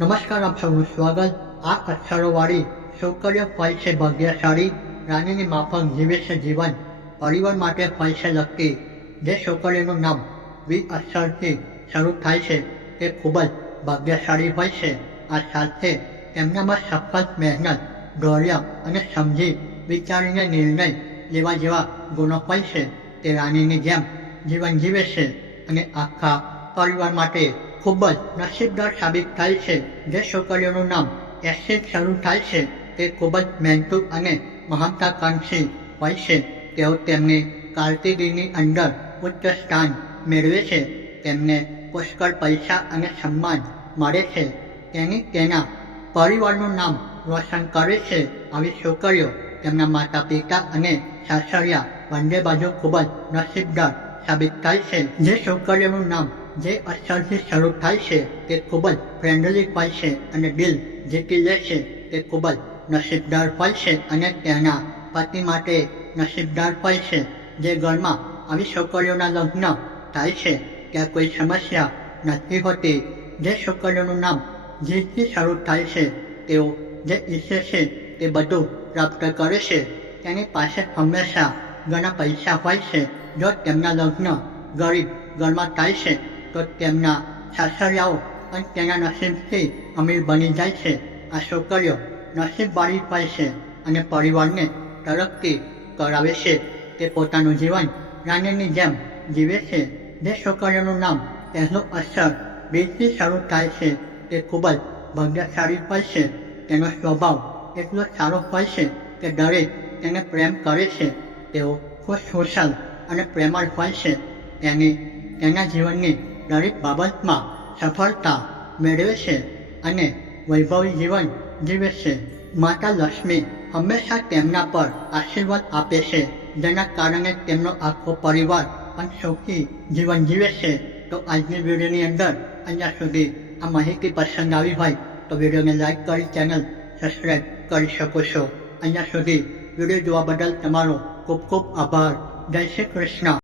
નમસ્કાર, આપ સૌનું સ્વાગત. આ અક્ષરોવાળી છોકરીઓ હોય છે ભાગ્યશાળી, રાણીની માફક જીવે છે જીવન, પરિવાર માટે હોય છે લકી. જે છોકરીઓનું નામ વી અક્ષરથી શરૂ થાય છે તે ખૂબ જ ભાગ્યશાળી હોય છે. આ સાથે તેમનામાં સખત મહેનત, ધૈર્ય અને સમજી વિચારીને નિર્ણય લેવા જેવા ગુણો હોય છે. તે રાણીની જેમ જીવન જીવે છે અને આખા પરિવાર માટે ખૂબ જ નસીબદાર સાબિત થાય છે. જે છોકરીઓનું નામ એસથી શરૂ થાય છે તે ખૂબ જ મહેનતુ અને મહત્વાકાંક્ષી હોય છે. તેઓ તેમની કારકિર્દીની અંદર ઉચ્ચ સ્થાન મેળવે છે. તેમને પુષ્કળ પૈસા અને સન્માન મળે છે. તેના પરિવારનું નામ રોશન કરે છે. આવી છોકરીઓ તેમના માતા પિતા અને સાસરિયા બંને બાજુ ખૂબ જ નસીબદાર સાબિત થાય છે. જે છોકરીઓનું નામ જે અક્ષરથી શરૂ થાય છે તે ખૂબ જ ફ્રેન્ડલી હોય છે અને દિલ જીતી લે છે. તે ખૂબ જ નસીબદાર હોય છે અને તેના પતિ માટે નસીબદાર હોય છે. જે ઘરમાં આવી છોકરીઓના લગ્ન થાય છે ત્યાં કોઈ સમસ્યા નથી હોતી. જે છોકરીઓનું નામ જીથી શરૂ થાય છે તેઓ જે ઈચ્છે છે તે બધું પ્રાપ્ત કરે છે. તેની પાસે હંમેશા ઘણા પૈસા હોય છે. જો તેમના લગ્ન ગરીબ ઘરમાં થાય છે તો તેમના સાસરિયાઓ પણ તેના નસીબથી અમીર બની જાય છે. આ છોકરીઓ નસીબવાળી હોય છે અને પરિવારને તરક્કી કરાવે છે. તે પોતાનું જીવન રાણીની જેમ જીવે છે. જે છોકરીઓનું નામ પહેલું અક્ષર બીથી શરૂ થાય છે તે ખૂબ જ ભાગ્યશાળી હોય છે. તેનો સ્વભાવ એટલો સારો હોય છે કે દરેક તેને પ્રેમ કરે છે. તેઓ ખુશખુશાલ અને પ્રેમળ હોય છે. તેના જીવનની દરેક બાબતમાં સફળતા મેળવે છે અને વૈભવી જીવન જીવે છે. માતા લક્ષ્મી હંમેશા તેમના પર આશીર્વાદ આપે છે, જેના કારણે તેમનો આખો પરિવાર પણ સુખી જીવન જીવે છે. તો આજની વિડીયોની અંદર અહીંયા સુધી આ માહિતી પસંદ આવી હોય તો વિડીયોને લાઈક કરી ચેનલ સબસ્ક્રાઈબ કરી શકો છો. અહીંયા સુધી વિડીયો જોવા બદલ તમારો ખૂબ ખૂબ આભાર. જય શ્રી કૃષ્ણ.